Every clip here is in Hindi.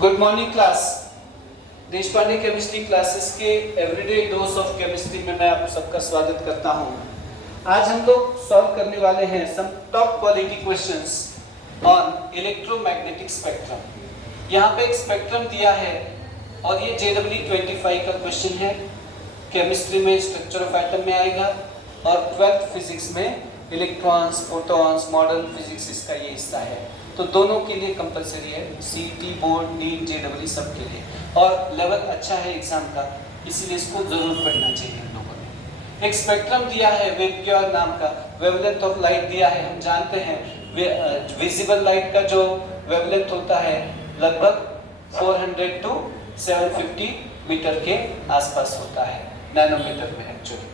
Good morning class. Deshpande chemistry classes के एवरीडे डोज ऑफ केमिस्ट्री में मैं आप सबका स्वागत करता हूं। आज हम लोग सॉल्व करने वाले हैं some top quality questions on electromagnetic spectrum. यहाँ पे एक स्पेक्ट्रम दिया है और ये JEE-25 का क्वेश्चन है। केमिस्ट्री में स्ट्रक्चर ऑफ एटम में आएगा और 12th फिजिक्स में इलेक्ट्रॉन्स, प्रोटॉन्स, मॉडर्न फिजिक्स इसका ये हिस्सा है। तो दोनों के लिए कंपलसरी है, CET, बोर्ड, नीट, JEE सब के लिए। और लेवल अच्छा है एग्जाम का, इसीलिए इसको जरूर पढ़ना चाहिए हम लोगों ने। एक स्पेक्ट्रम दिया है वेवक्योर नाम का, वेवलेंथ ऑफ लाइट दिया है। हम जानते हैं विजिबल लाइट का जो वेवलेंथ होता है लगभग 400 to 750 मीटर के आसपास होता है, नैनोमीटर में एक्चुअली।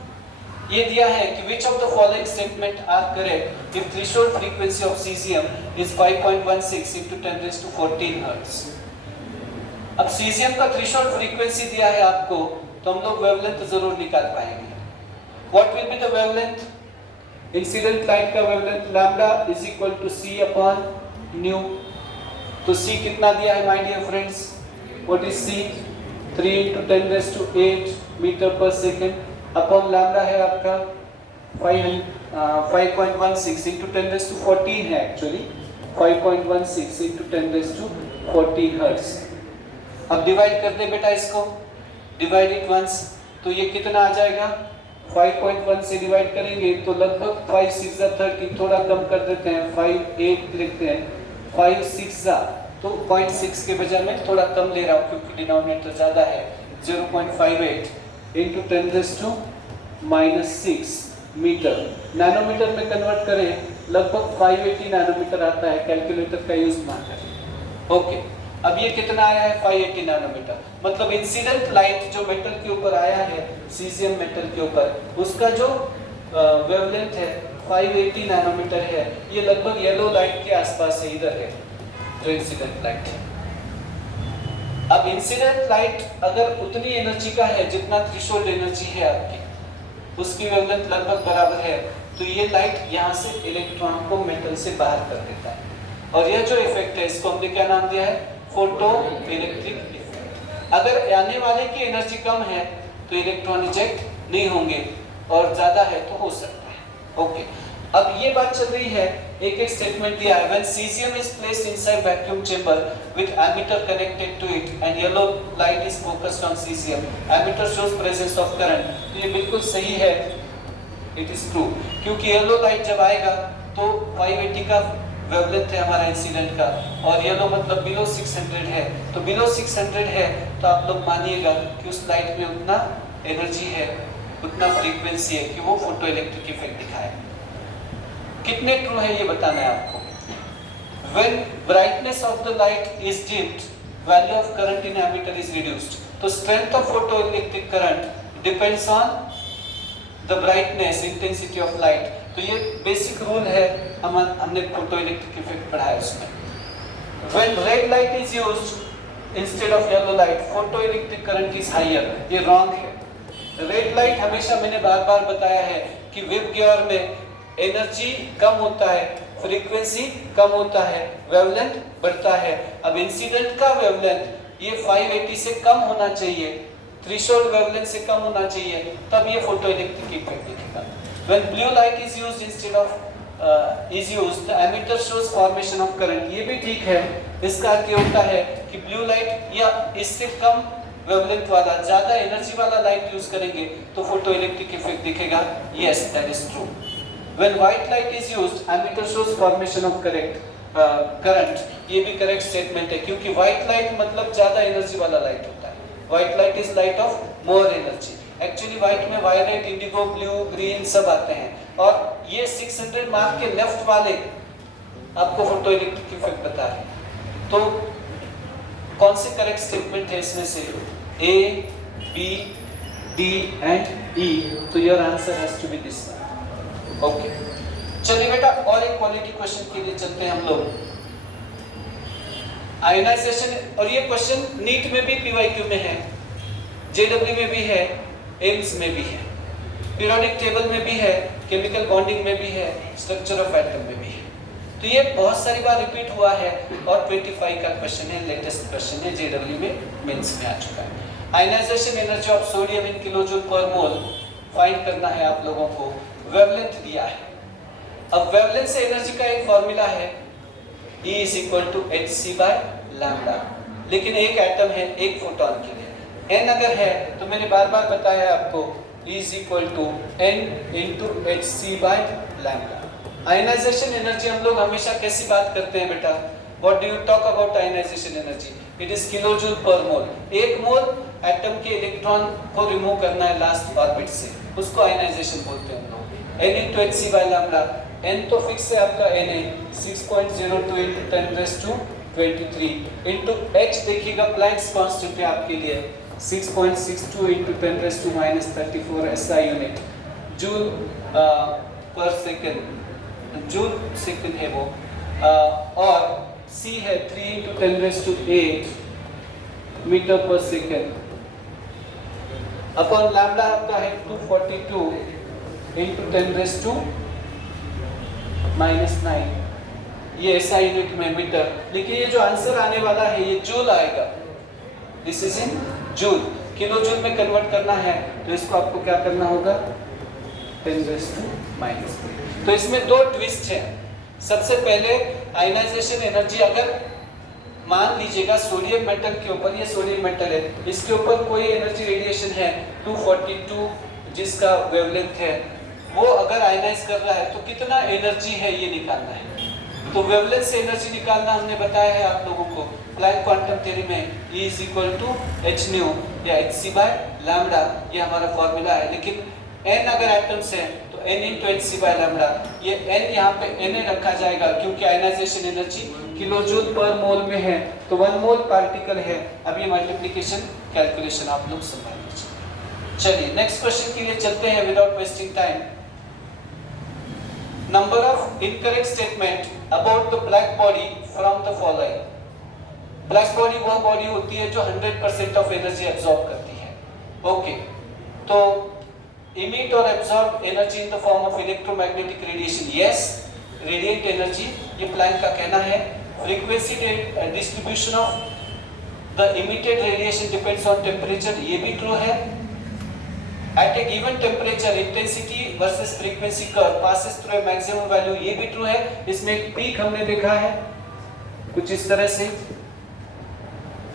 ये दिया है कि which of the following statement are correct if threshold frequency of cesium is 5.16 into 10 raised to 14 hertz। अब cesium का threshold frequency दिया है आपको, तो हम लोग wavelength जरूर निकाल पाएंगे। What will be the wavelength? Incident light का wavelength lambda is equal to c upon nu। तो c कितना दिया है my dear friends? What is c? 3 into 10 raised to 8 meter per second upon lambda है आपका 5.16 into 10 raised to 14 है actually 5.16 into 10 raised to 14 hertz. अब डिवाइड कर दे बेटा इसको, डिवाइड इट वंस, तो ये कितना आ जाएगा? 5.1 से डिवाइड करेंगे तो लगभग 5 6 30, थोड़ा कम कर देते हैं 5 8 लिखते हैं, 5 6 तो 0.6 के बजाय मैं थोड़ा कम ले रहा हूँ क्योंकि डिनोमिनेटर ज़्यादा है। 0.58 into 10 raised to -6 metre, nanometre में कन्वर्ट करें लगभग 580 नैनोमीटर आता है। कैलकुलेटर का यूज ना करें। ओके, अब ये कितना आया है? 580 नैनोमीटर। मतलब इंसिडेंट लाइट जो मेटल के ऊपर आया है, सीजियम मेटल के ऊपर, उसका जो वेवलेंथ है 580 नैनोमीटर है। ये लगभग येलो लाइट के आसपास है, इधर है जो इंसिडेंट लाइट है। अब इंसिडेंट लाइट अगर उतनी एनर्जी का है जितना थ्रेशोल्ड एनर्जी है आपकी, उसकी वेवलेंथ लगभग बराबर है, तो ये लाइट यहाँ से इलेक्ट्रॉन को मेटल से बाहर कर देता है। और यह जो इफेक्ट है इसको हमने क्या नाम दिया है? Photo electric effect. अगर आने वाले की एनर्जी कम है तो इलेक्ट्रॉन इजेक्ट नहीं होंगे और ज्यादा है तो हो सकता है। ओके, अब ये बात चल रही है, एक एक स्टेटमेंट दिया है। When cesium is placed inside vacuum chamber with ammeter connected to it and yellow light is focused on cesium, ammeter shows presence of current। तो ये बिल्कुल सही है, it is true, क्योंकि येलो लाइट जब आएगा तो 580 का वेवलेंथ है हमारा इंसिडेंट का, और येलो मतलब बिलो 600 है, तो बिलो 600 है तो आप लोग मानिएगा कि उस लाइट में उतना एनर्जी है, उतना फ्रीक्वेंसी है कि वो फोटो इलेक्ट्रिक इफेक्ट दिखाए। कितने ट्रू है ये बताना है आपको। When brightness of the light is dimmed, value of current in ammeter is reduced। तो strength of photoelectric current depends on the brightness, intensity of light। तो ये बेसिक रूल है, हमने फोटोइलेक्ट्रिक इफेक्ट पढ़ा है उसमें। When red light is used instead of yellow light, photoelectric current is higher। ये wrong है। रेड लाइट हमेशा मैंने बार-बार बताया है कि वेवगियर में एनर्जी कम होता है, फ्रीक्वेंसी कम होता है, वेवलेंथ बढ़ता है। अब इंसिडेंट का वेवलेंथ ये 580 से कम होना चाहिए, थ्रेशोल्ड वेवलेंथ से कम होना चाहिए, तब ये फोटोइलेक्ट्रिक इफेक्ट दिखेगा। When blue light is used instead of the emitter shows formation of current। ये भी ठीक है, इसका अर्थ ये होता है कि ब्लू लाइट या इससे कम वेवलेंथ वाला, ज्यादा एनर्जी वाला लाइट यूज करेंगे तो फोटोइलेक्ट्रिक इफेक्ट दिखेगा। Yes, that is true। When white light is used, emitter shows formation of current। ये भी करेक्ट स्टेटमेंट है, क्योंकि white light मतलब ज्यादा एनर्जी वाला लाइट होता है। White light is light of more energy। Actually white में वायलेट, इंडिगो, ब्लू, ग्रीन सब आते हैं, और ये 600 मार्क के लेफ्ट वाले आपको फोटो इलेक्ट्रिक इफेक्ट बता रहे हैं। तो कौन से करेक्ट स्टेटमेंट है इसमें से? A, B, D and E। तो your answer has to be this one. Okay, चलिए बेटा और एक क्वालिटी क्वेश्चन के लिए चलते हैं हम लोग। आयोनाइजेशन, और ये क्वेश्चन नीट में भी PYQ में है, JEE में भी है, एम्स में भी है, पीरियोडिक टेबल में भी है, केमिकल बॉन्डिंग में भी है, स्ट्रक्चर ऑफ एटम में भी है। तो ये बहुत सारी बार रिपीट हुआ है और 25 का क्वेश्चन है, लेटेस्ट क्वेश्चन है, जेडब्ल्यू में मेंस में आ चुका है। Ionization energy of sodium in kilojoule per mole find करना है आप लोगों को। वेवलेंथ दिया है। अब वेवलेंथ से एनर्जी का एक फॉर्मूला है E = hc/λ, लेकिन एक एटम है एक फोटोन के लिए। n अगर है तो मैंने बार बार बताया आपको E = n × hc/λ। Ionization energy हम लोग हमेशा कैसी बात करते हैं बेटा? What do you talk about ionization energy? It is kilojoule per mole. एक मोल एटम के इलेक्ट्रॉन को रिमूव करना है लास्ट ऑर्बिट से, उसको आयनाइजेशन बोलते हैं हम लोग। n × hc/λ, n तो फिक्स है आपका, n है 6.02 × 10⁻23 इंटू h देखिएगा प्लैंक्स कांस्टेंट है आपके लिए 6.62 × 10⁻34 SI यूनिट, जूल पर सेकंड, जूल सेकंड है वो, और c है 3 × 10⁸ मीटर पर सेकंड अपॉन लैम्डा आपका है 242 × 10⁻⁹ ये SI यूनिट में मीटर। लेकिन ये जो आंसर आने वाला है ये जूल आएगा, this is in joule. Kilo joule में कन्वर्ट करना है तो इसको आपको क्या करना होगा 10⁻⁻3। तो इसमें दो ट्विस्ट है। सबसे पहले आयनाइजेशन एनर्जी, अगर मान लीजिएगा सोडियम मेटल के ऊपर, ये सोडियम मेटल है, इसके ऊपर कोई एनर्जी रेडिएशन है 242 जिसका वेवलेंथ है, वो अगर आयनाइज कर रहा है तो कितना एनर्जी है ये निकालना है। तो वेवलेंथ से एनर्जी निकालना हमने बताया है आप लोगों को प्लैंक क्वांटम थ्योरी में E = hν या hc/λ, ये हमारा फॉर्मूला है। लेकिन n अगर एटम्स है तो n × hc/λ, ये n यहाँ पे Na रखा जाएगा क्योंकि आयनाइजेशन एनर्जी किलोजूल पर मोल में है, तो 1 मोल पार्टिकल है। अब ये मल्टीप्लिकेशन कैलकुलेशन आप लोग संभाल लीजिए। चलिए नेक्स्ट क्वेश्चन के लिए चलते हैं without wasting time. Number of incorrect statement about the black body from the following. Black body वो बॉडी होती है जो 100% ऑफ एनर्जी एब्जॉर्ब करती है। ओके, तो emit or absorb energy in the form of electromagnetic radiation, yes, radiant energy, ये प्लैंक का कहना है। frequency distribution of the emitted radiation depends on temperature, ये भी ट्रू है। at a given temperature intensity versus frequency curve passes through a maximum value, ये भी ट्रू है। इसमें एक पीक हमने देखा है कुछ इस तरह से।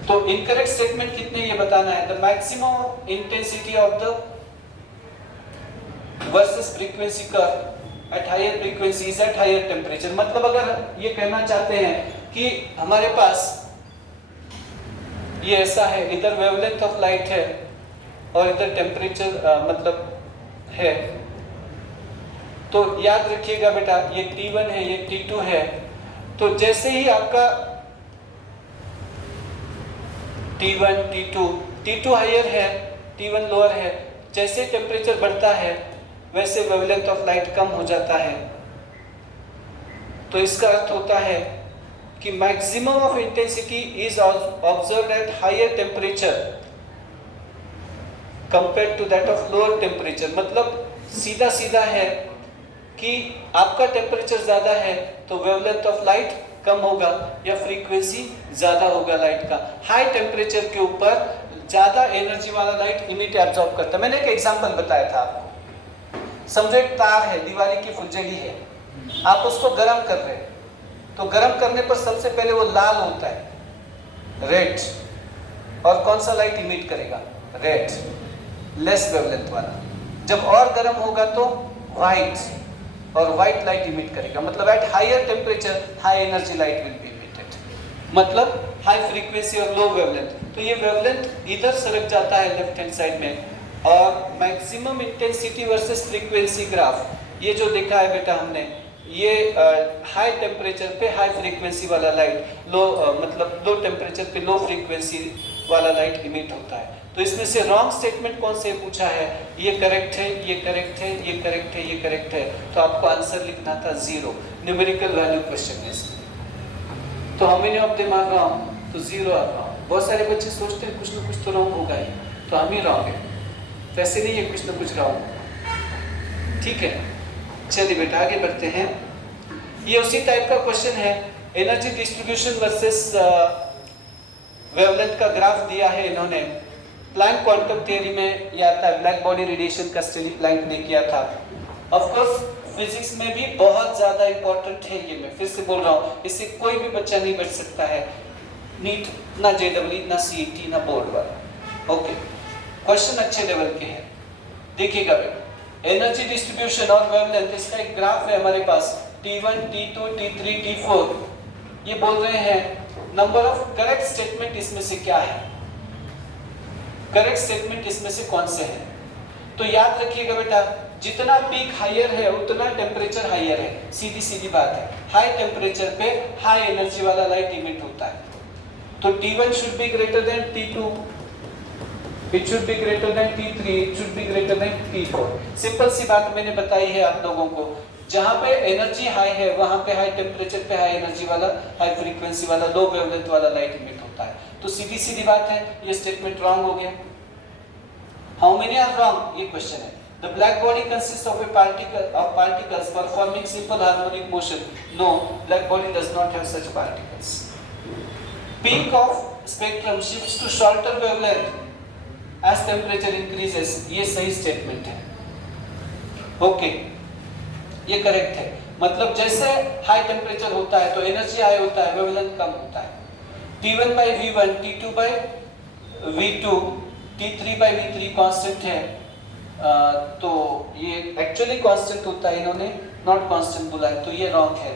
तो इनकरेक्ट स्टेटमेंट कितने ये बताना है। the maximum intensity of the versus frequency curve at higher frequency is at higher temperature, मतलब अगर ये कहना चाहते हैं कि हमारे पास ये ऐसा है, इधर वेवलेंथ ऑफ लाइट है और इधर टेम्परेचर मतलब है, तो याद रखिएगा बेटा ये T1 है ये T2 है। तो जैसे ही आपका T1 T2 हायर है T1 लोअर है, जैसे टेम्परेचर बढ़ता है वैसे वेवलेंथ ऑफ लाइट कम हो जाता है। तो इसका अर्थ होता है कि maximum of intensity is observed at higher temperature compared to that of lower temperature. मतलब सीधा सीधा है कि आपका टेम्परेचर ज्यादा है तो वेवलेंथ ऑफ लाइट कम होगा या फ्रीक्वेंसी ज्यादा होगा लाइट का। हाई टेम्परेचर के ऊपर ज्यादा एनर्जी वाला लाइट इमिट एब्जॉर्ब करता है। मैंने एक एग्जांपल बताया था आपको, समझो एक तार है, दिवाली की फुलझड़ी है, आप उसको गर्म कर रहे हैं, तो गर्म करने पर सबसे पहले वो लाल होता है, रेड, और कौन सा लाइट इमिट करेगा, रेड, लेस वेवलेंथ वाला। जब और गर्म होगा तो व्हाइट, और व्हाइट लाइट इमिट करेगा। मतलब at higher temperature high energy light will be emitted, मतलब हाई फ्रीक्वेंसी और लो वेवलेंथ। तो ये वेवलेंथ इधर सरक जाता है लेफ्ट हैंड साइड में। और maximum intensity versus frequency graph, ये जो देखा है बेटा हमने, ये हाई टेम्परेचर पे हाई फ्रीक्वेंसी वाला लाइट, लो मतलब लो टेम्परेचर पे लो फ्रीक्वेंसी वाला लाइट इमिट होता है। तो इसमें से रॉन्ग स्टेटमेंट कौन से पूछा है, ये करेक्ट है, ये करेक्ट है, ये करेक्ट है, ये करेक्ट है, तो आपको आंसर लिखना था 0। न्यूमेरिकल वैल्यू क्वेश्चन है। तो how many of them are wrong, तो 0 आर रॉन्ग। बहुत सारे बच्चे सोचते हैं कुछ ना कुछ तो रॉन्ग होगा ही, तो हम ही रॉन्ग है। वैसे नहीं है, कुछ ना कुछ रॉन्ग। ठीक है, चलिए बेटा आगे बढ़ते हैं। ये उसी टाइप का क्वेश्चन है, एनर्जी डिस्ट्रीब्यूशन वर्सेस वेवलेंथ का ग्राफ दिया है इन्होंने। प्लैंक क्वांटम थ्योरी में ये आता है, ब्लैक बॉडी रेडिएशन का स्टडी प्लैंक ने किया था। ऑफ कोर्स फिजिक्स में भी बहुत ज्यादा इंपॉर्टेंट है ये, मैं फिर से बोल रहा हूँ, इससे कोई भी बच्चा नहीं बच सकता है, नीट ना जेडब्ल्यू ना सीईटी ना बोर्ड वाला। ओके, क्वेश्चन अच्छे लेवल के हैं, देखिएगा बेटा। एनर्जी डिस्ट्रीब्यूशन और वेवलेंथ, इसका एक ग्राफ है हमारे पास, T1, T2, T3, T4। ये बोल रहे हैं नंबर ऑफ करेक्ट स्टेटमेंट इसमें से क्या है, करेक्ट स्टेटमेंट इसमें से कौन से हैं। तो याद रखिएगा बेटा, जितना पीक हायर है उतना टेम्परेचर हायर है, सीधी सीधी बात है। हाई टेम्परेचर पे हाई एनर्जी वाला लाइट इमिट होता है। तो T1 should be greater than T2, it should be greater than T3, it should be greater than T4। Simple सी बात मैंने बताई है आप लोगों को, जहां पे एनर्जी हाई है वहां पे हाई टेम्परेचर पे हाई एनर्जी वाला, हाई फ्रीक्वेंसी वाला, लो वेवलेंथ वाला लाइट इमिट होता है। तो सीधी सीधी बात है, ये स्टेटमेंट रॉन्ग हो गया। हाउ मेनी आर रॉन्ग, ये क्वेश्चन है। The black body consists of particles performing simple harmonic motion. No, black body does not have such particles. Peak of spectrum shifts to shorter wavelength as temperature increases. ये सही स्टेटमेंट है। ओके, ये करेक्ट है। मतलब जैसे हाई टेम्परेचर होता है तो एनर्जी हाई होता है, वेवलेंथ कम होता है। T1 by V1, T2 by V2, T3 by V3 constant है। तो ये एक्चुअली कांस्टेंट होता है, इन्होंने नॉट कांस्टेंट बोला है, तो ये रॉन्ग है।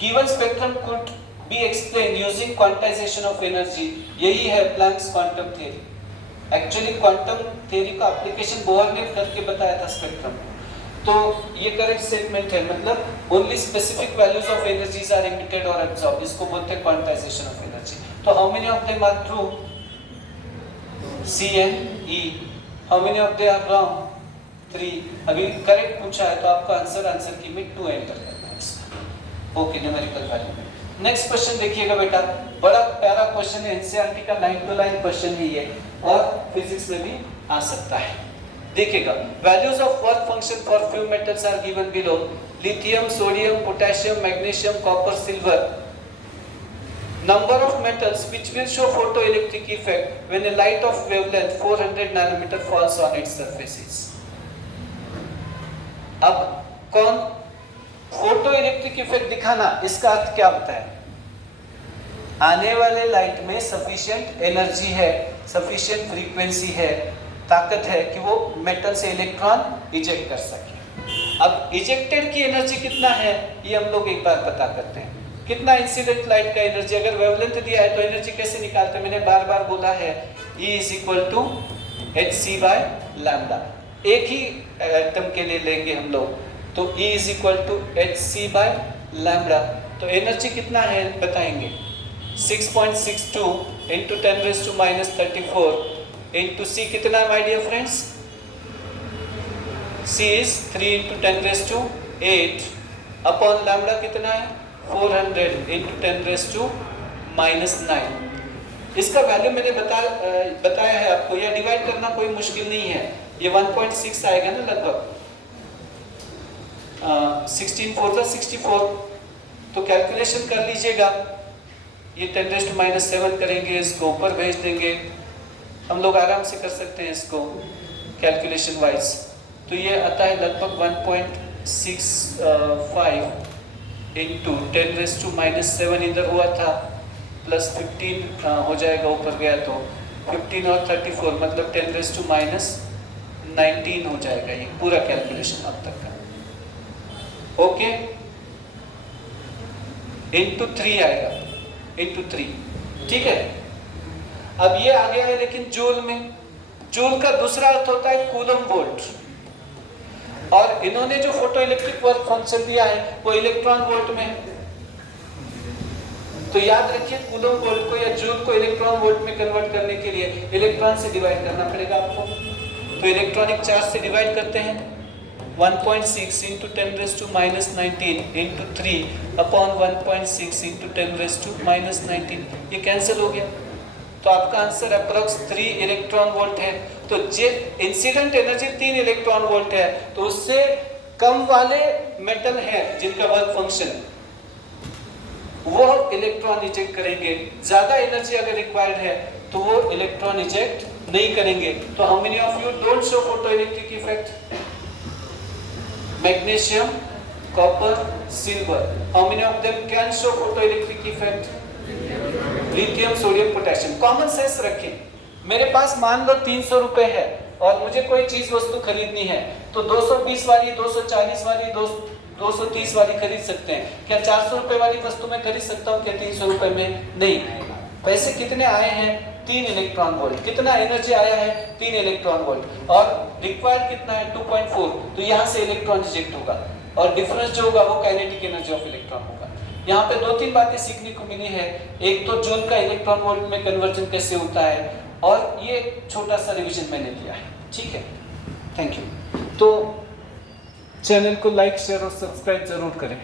Given spectrum could be explain using quantization of energy, यही है Planck's quantum theory. Actually quantum theory का एप्लीकेशन बोहर ने करके बताया था स्पेक्ट्रम। तो ये करेक्ट स्टेटमेंट है, मतलब only specific values of energies are emitted और एब्जॉर्ब, इसको बोलते हैं क्वांटाइजेशन ऑफ एनर्जी। तो how many of them are true, C and E. How many of they are wrong, 3। अभी करेक्ट पूछा है तो आपका आंसर की में 2 एंटर करना है इसका। Okay, numerical value. Next question देखिएगा बेटा, बड़ा प्यारा क्वेश्चन है, एनसीईआरटी का लाइन टू लाइन क्वेश्चन ही है और फिजिक्स में भी आ सकता है। देखिएगा, values of work function for few metals are given below, lithium, sodium, potassium, magnesium, copper, silver. Number of metals which will show photoelectric effect when a light of wavelength 400 nanometer falls on its surfaces। अब कौन फोटोइलेक्ट्रिक इफेक्ट दिखाना, इसका अर्थ क्या होता है, आने वाले लाइट में सफिशिएंट एनर्जी है, सफिशिएंट फ्रीक्वेंसी है, ताकत है कि वो मेटल से इलेक्ट्रॉन इजेक्ट कर सके। अब इजेक्टेड की एनर्जी कितना है ये हम लोग एक बार पता करते हैं। कितना इंसिडेंट लाइट का एनर्जी, अगर वेवलेंथ दिया है तो एनर्जी कैसे निकालते हैं, मैंने बार बार बोला है, E is equal to hc by lambda। एक ही एटम के लिए लेंगे हम लोग, तो E is equal to hc by lambda। तो एनर्जी कितना है बताएंगे, 6.62 into 10 raised to minus 34 into C कितना my dear friends, C is 3 into 10 raised to 8 upon lambda कितना है 400 into 10 raised to minus 9। इसका वैल्यू मैंने बताया है आपको, या डिवाइड करना कोई मुश्किल नहीं है, ये 1.6 आएगा ना लगभग, 16 4 का 64। तो कैलकुलेशन कर लीजिएगा, ये 10 raised to minus 7 करेंगे, इसको ऊपर भेज देंगे, हम लोग आराम से कर सकते हैं इसको कैलकुलेशन वाइज। तो ये आता है लगभग 1.65 into 10 raised to minus 7 इधर हुआ था, प्लस 15 हो जाएगा ऊपर गया तो 15 और 34 मतलब 10 raised to minus 19 हो जाएगा ये पूरा कैलकुलेशन अब तक का। ओके, into 3 आएगा, into 3, ठीक है। अब ये आ गया है लेकिन जूल में, जूल का दूसरा अर्थ होता है कूलम वोल्ट, और इन्होंने जो फोटो इलेक्ट्रिक वर्क फंक्शन दिया है वो इलेक्ट्रॉन वोल्ट में है। तो याद रखिए, कूलम वोल्ट को या जूल को इलेक्ट्रॉन वोल्ट में कन्वर्ट करने के लिए इलेक्ट्रॉन से डिवाइड करना पड़ेगा आपको। तो इलेक्ट्रॉनिक चार्ज से डिवाइड करते हैं, 1.6 into 10 raised to minus 19 into 3 upon 1.6 into 10 raised to minus 19, ये कैंसिल हो गया। तो आपका आंसर अप्रोक्स 3 इलेक्ट्रॉन वोल्ट है। तो जे इंसिडेंट एनर्जी 3 इलेक्ट्रॉन वोल्ट है, तो उससे कम वाले मेटल है जिनका वर्क फंक्शन वो इलेक्ट्रॉन इजेक्ट करेंगे, ज्यादा एनर्जी अगर रिक्वायर्ड है तो वो इलेक्ट्रॉन इजेक्ट नहीं करेंगे। तो how many of you don't show photoelectric effect? Magnesium, copper, silver. How many of them can show photoelectric effect? Lithium, sodium, potassium. Common sense रखें। मेरे पास मान लो 300 रुपए है और मुझे कोई चीज वस्तु खरीदनी है तो 220 वाली, 240 वाली, 230 वाली खरीद सकते हैं। क्या 400 रुपए वाली वस्तु मैं खरीद सकता हूँ क्या 300 रुपए में? नहीं। पैसे कितने आए हैं? 3 इलेक्ट्रॉन वोल्ट। कितना एनर्जी आया है? 3 इलेक्ट्रॉन वोल्ट। और रिक्वायर्ड कितना है? 2.4। तो यहाँ से इलेक्ट्रॉन रिजेक्ट होगा और डिफरेंस जो होगा वो काइनेटिक एनर्जी ऑफ इलेक्ट्रॉन होगा। यहाँ पे 2-3 बातें सीखने को मिली है। एक तो जूल का इलेक्ट्रॉन वोल्ट में कन्वर्जन कैसे होता है और ये छोटा सा रिवीजन मैंने दिया है। ठीक है, थैंक यू। तो चैनल को लाइक, शेयर और सब्सक्राइब जरूर करें।